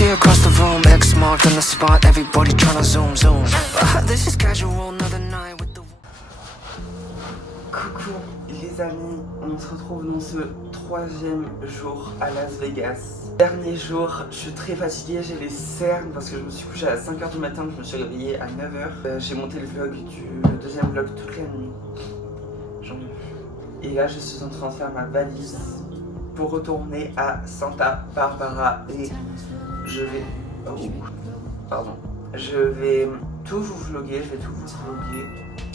see across the room, X marked on the spot, everybody tryna zoom. This is casual, another night with the... Coucou les amis, on se retrouve dans ce 3e jour à Las Vegas. Dernier jour, je suis très fatiguée, j'ai les cernes parce que je me suis couché à 5h du matin, je me suis réveillée à 9h. J'ai monté le vlog le 2e vlog toute la nuit. J'en ai plus. Et là je suis en train de faire ma valise pour retourner à Santa Barbara et je vais... Oh, pardon. Je vais tout vous vlogger,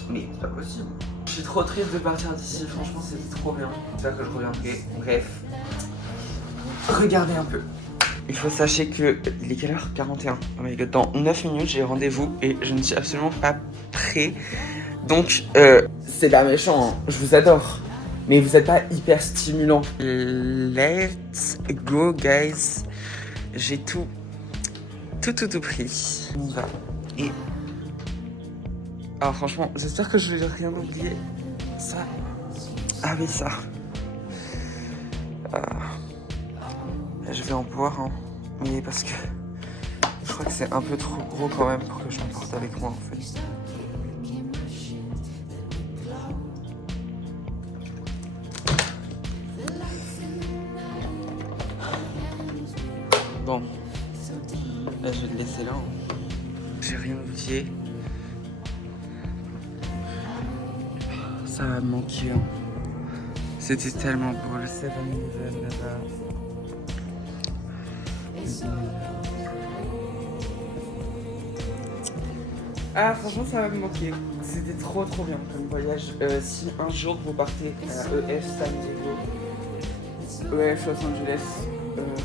mais c'est pas possible. Je suis trop triste de partir d'ici, franchement c'était trop bien. J'espère que je reviendrai. Bref, regardez un peu. Il faut sachez que il est quelle heure? 41. Oh my God, dans 9 minutes j'ai rendez-vous et je ne suis absolument pas prêt. Donc c'est pas méchant, hein. Je vous adore. Mais vous n'êtes pas hyper stimulant. Let's go guys. J'ai tout pris. On va. Et... alors franchement, j'espère que je vais rien oublier. Ça. Ah oui, ça. Je vais en boire, hein. Mais parce que je crois que c'est un peu trop gros quand même pour que je m'emporte avec moi en fait. Bon, là je vais le laisser là. J'ai rien oublié. Ça va me manquer. Hein. C'était tellement beau le 7-Eleven là-bas. Ah franchement ça va me manquer. C'était trop bien comme voyage. Si un jour vous partez à EF San Diego, EF Los Angeles,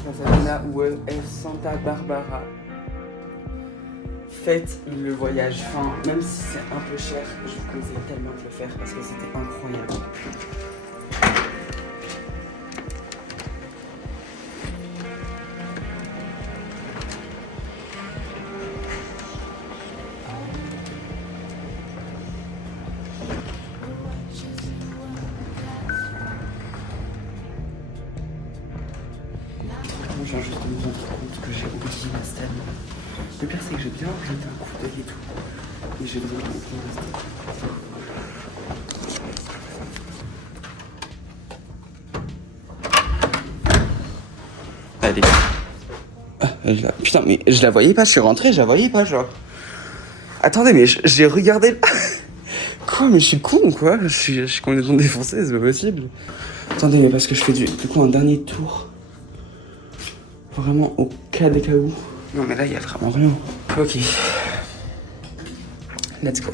Pasadena ou EF Santa Barbara, faites le voyage. Enfin, même si c'est un peu cher, je vous conseille tellement de le faire parce que c'était incroyable. Je viens juste de me rendre compte que j'ai oublié ma stade. Le pire c'est que j'ai bien jeté un coup d'œil et tout. Et j'ai vraiment oublié ma stade. Allez. Putain mais je la voyais pas, je suis rentré, je la voyais pas genre. Attendez mais j'ai regardé... Quoi mais je suis con ou quoi? Je suis complètement défoncé, c'est pas possible. Attendez mais parce que je fais du coup un dernier tour. Vraiment au cas des cas où. Non mais là il y a vraiment rien. Ok. Let's go.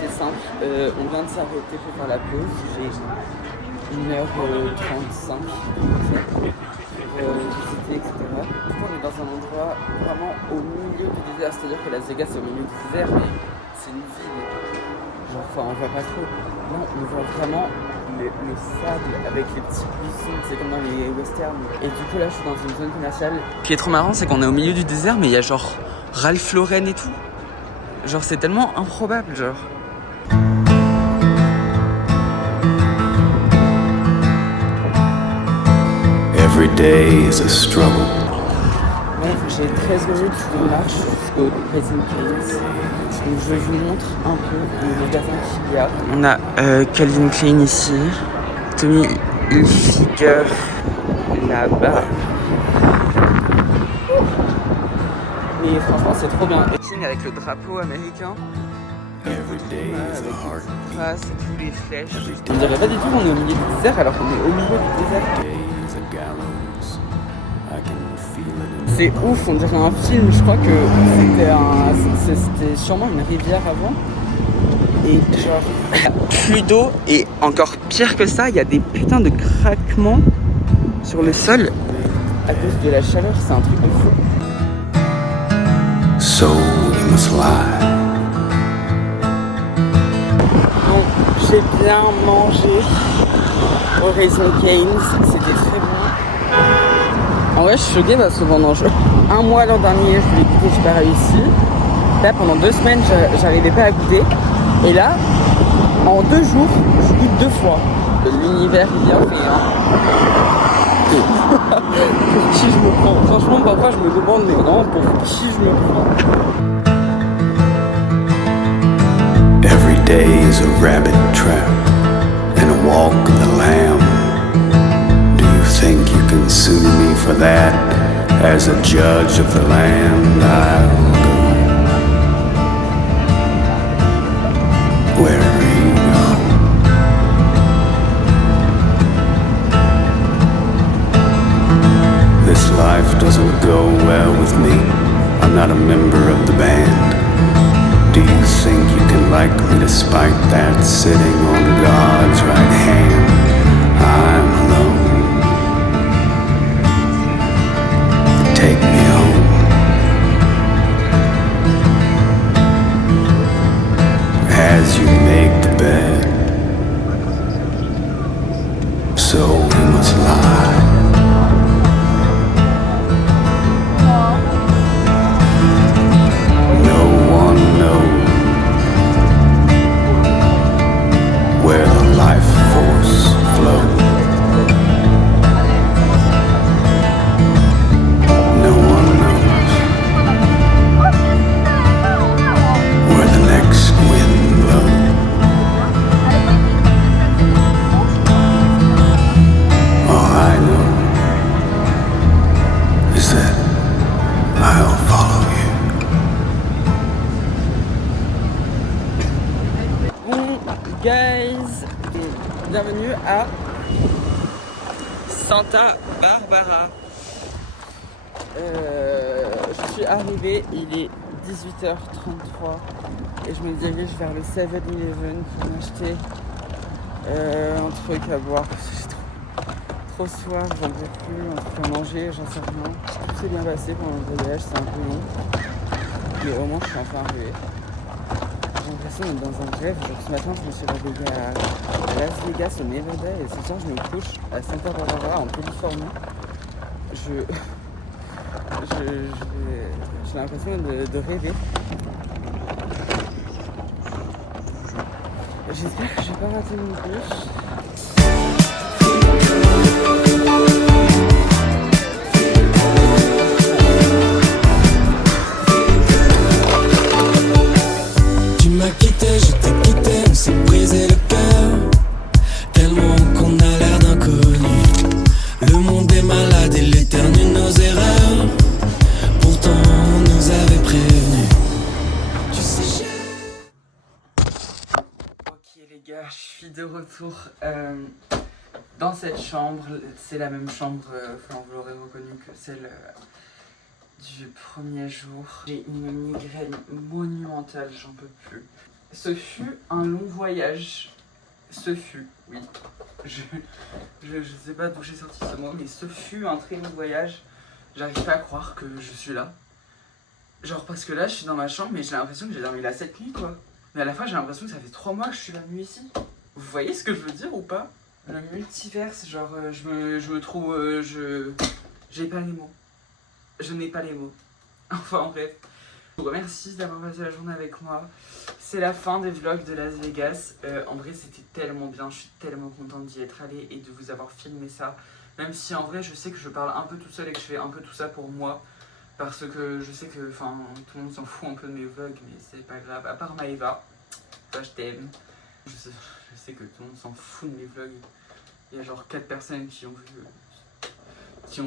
C'est simple, on vient de s'arrêter pour faire la pause, j'ai 1h35 pour visiter, etc. On est dans un endroit vraiment au milieu du désert, c'est-à-dire que Las Vegas c'est au milieu du désert, mais c'est une ville, genre, enfin on voit pas trop. Là on voit vraiment le sable avec les petits buissons, c'est comme dans les westerns. Et du coup là je suis dans une zone commerciale. Ce qui est trop marrant c'est qu'on est au milieu du désert, mais il y a genre Ralph Lauren et tout. Genre c'est tellement improbable genre. Every day is a struggle. Bref, j'ai 13 minutes de marche jusqu'au Calvin Klein. Donc je vous montre un peu le magasin qu'il y a. On a Calvin Klein ici, Tommy Hilfiger là-bas. Mais franchement c'est trop bien. King avec le drapeau américain. Avec traces, tous les flèches. Every On dirait pas du tout qu'on est au milieu du désert alors qu'on est au milieu du désert. day's a gallows. I can feel it in C'est ouf, on dirait un film. Je crois que c'était sûrement une rivière avant. Et genre, il y a plus d'eau et encore pire que ça, il y a des putains de craquements sur le sol à cause de la chaleur. C'est un truc de fou. So you must lie. Bon, j'ai bien mangé au Raising Cane's, c'était très bon. En vrai, je suis choquée parce que pendant un mois l'an dernier, je voulais goûter, j'ai pas réussi. Là, pendant 2 semaines, j'arrivais pas à goûter. Et là, en 2 jours, je goûte 2 fois. L'univers est bien fait, hein. Pour qui je me prends? Franchement, parfois, je me demande, mais vraiment, pour qui je me prends? Every day is a rabbit trap and a walk of the lamb. Do you think you can sue me for that? As a judge of the land, I'll go wherever you go. This life doesn't go well with me. I'm not a member of the band. Do you think you can like me despite that? Sitting on God's right hand, I'm alone. Take me home. As you make the bed, so we must lie. No one knows where the life force flows. No one knows where the next wind blows. All I know is that I'll follow you. Bon, guys, bienvenue à Santa Barbara. Je suis arrivée, il est 18h33 et je me dirige vers le 7-Eleven pour m'acheter un truc à boire parce que j'ai trop soif, j'en peux plus, un truc à manger, j'en sais rien. Tout s'est bien passé pendant le voyage, c'est un peu long, mais au moins je suis enfin arrivée. J'ai l'impression d'être dans un rêve. Genre, ce matin, je me suis réveillée à Las Vegas, au Nevada, et ce soir, je me couche à Santa Barbara, en Californie. J'ai l'impression de rêver. J'espère que je vais pas rater mon bus. Tu m'as quitté, je t'ai quitté, on s'est brisé le cœur. Tellement qu'on a l'air d'inconnu. Le monde est malade et l'éternue nos erreurs. Pourtant on nous avait prévenus. Tu sais Ok les gars, je suis de retour dans cette chambre. C'est la même chambre, enfin vous l'aurez reconnu, que celle du premier jour. J'ai une migraine monumentale, j'en peux plus. Ce fut un long voyage. Ce fut, oui. Je sais pas d'où j'ai sorti ce mot, mais ce fut un très long voyage. J'arrive pas à croire que je suis là. Genre parce que là je suis dans ma chambre mais j'ai l'impression que j'ai dormi là cette nuit quoi. Mais à la fois j'ai l'impression que ça fait 3 mois que je suis venu ici. Vous voyez ce que je veux dire ou pas? Le multiverse, genre je me trouve... j'ai pas les mots. Je n'ai pas les mots. Enfin en bref. Je vous remercie d'avoir passé la journée avec moi. C'est la fin des vlogs de Las Vegas. En vrai c'était tellement bien, je suis tellement contente d'y être allée et de vous avoir filmé ça. Même si en vrai je sais que je parle un peu tout seul et que je fais un peu tout ça pour moi. Parce que je sais que tout le monde s'en fout un peu de mes vlogs, mais c'est pas grave. À part Maëva, toi je t'aime. Je sais que tout le monde s'en fout de mes vlogs. Il y a genre 4 personnes qui ont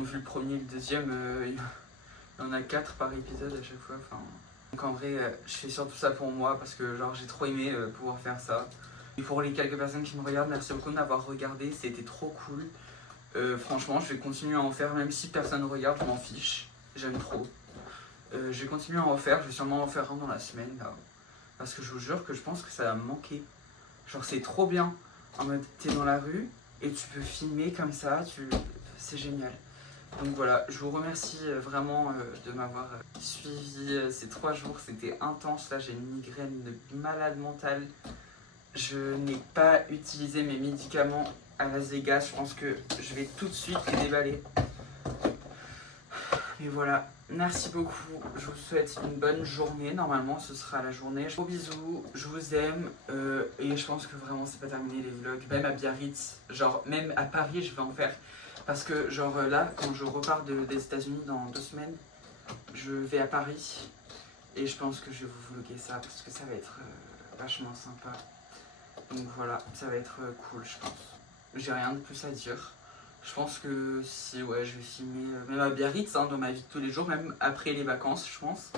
vu le premier et le deuxième. Il y en a 4 par épisode à chaque fois. Donc en vrai, je fais surtout ça pour moi parce que genre j'ai trop aimé pouvoir faire ça. Et pour les quelques personnes qui me regardent, merci beaucoup de m'avoir regardé, c'était trop cool. Franchement, je vais continuer à en faire, même si personne ne regarde, je m'en fiche. J'aime trop. Je vais continuer à en faire, je vais sûrement en faire un dans la semaine là. Parce que je vous jure que je pense que ça va me manquer. Genre c'est trop bien. En mode t'es dans la rue et tu peux filmer comme ça, c'est génial. Donc voilà, je vous remercie vraiment de m'avoir suivi ces 3 jours, c'était intense. Là j'ai une migraine de malade mentale. Je n'ai pas utilisé mes médicaments à Las Vegas, je pense que je vais tout de suite les déballer. Et voilà, merci beaucoup, je vous souhaite une bonne journée, normalement ce sera la journée. Gros bisous, je vous aime, et je pense que vraiment c'est pas terminé les vlogs, même à Biarritz, genre même à Paris je vais en faire. Parce que genre là, quand je repars des États-Unis dans 2 semaines, je vais à Paris, et je pense que je vais vous vlogger ça, parce que ça va être vachement sympa. Donc voilà, ça va être cool je pense. J'ai rien de plus à dire. Je pense que si ouais, je vais filmer même à Biarritz hein, dans ma vie de tous les jours, même après les vacances, je pense.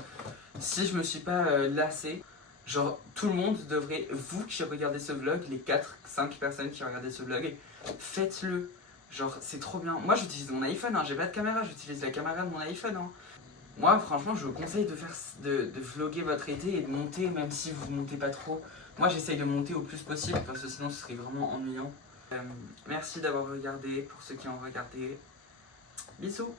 Si je me suis pas lassé, genre tout le monde devrait, vous qui regardez ce vlog, les 4-5 personnes qui regardent ce vlog, faites-le. Genre c'est trop bien. Moi j'utilise mon iPhone, hein, j'ai pas de caméra, j'utilise la caméra de mon iPhone. Hein. Moi franchement je vous conseille de vlogger votre été et de monter, même si vous montez pas trop. Moi j'essaye de monter au plus possible parce que sinon ce serait vraiment ennuyant. Merci d'avoir regardé, pour ceux qui ont regardé. Bisous.